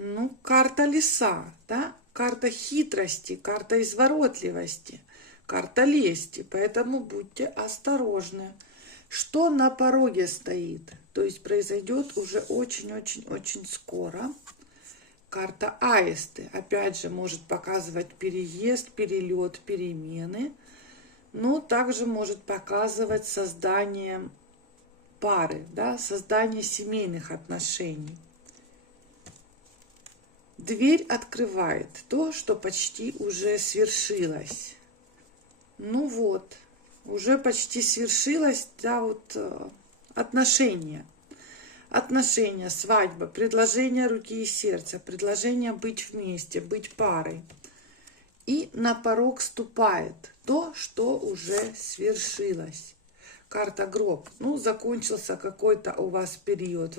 Ну, карта лиса, да? Карта хитрости, карта изворотливости, карта лести. Поэтому будьте осторожны. Что на пороге стоит? То есть произойдет уже очень-очень-очень скоро. Карта аисты. Опять же, может показывать переезд, перелет, перемены. Но также может показывать создание пары, да, создание семейных отношений. Дверь открывает то, что почти уже свершилось. Ну вот, уже почти свершилось, да, вот отношения. Отношения, свадьба, предложение руки и сердца, предложение быть вместе, быть парой. И на порог ступает то, что уже свершилось. Карта гроб. Ну, закончился какой-то у вас период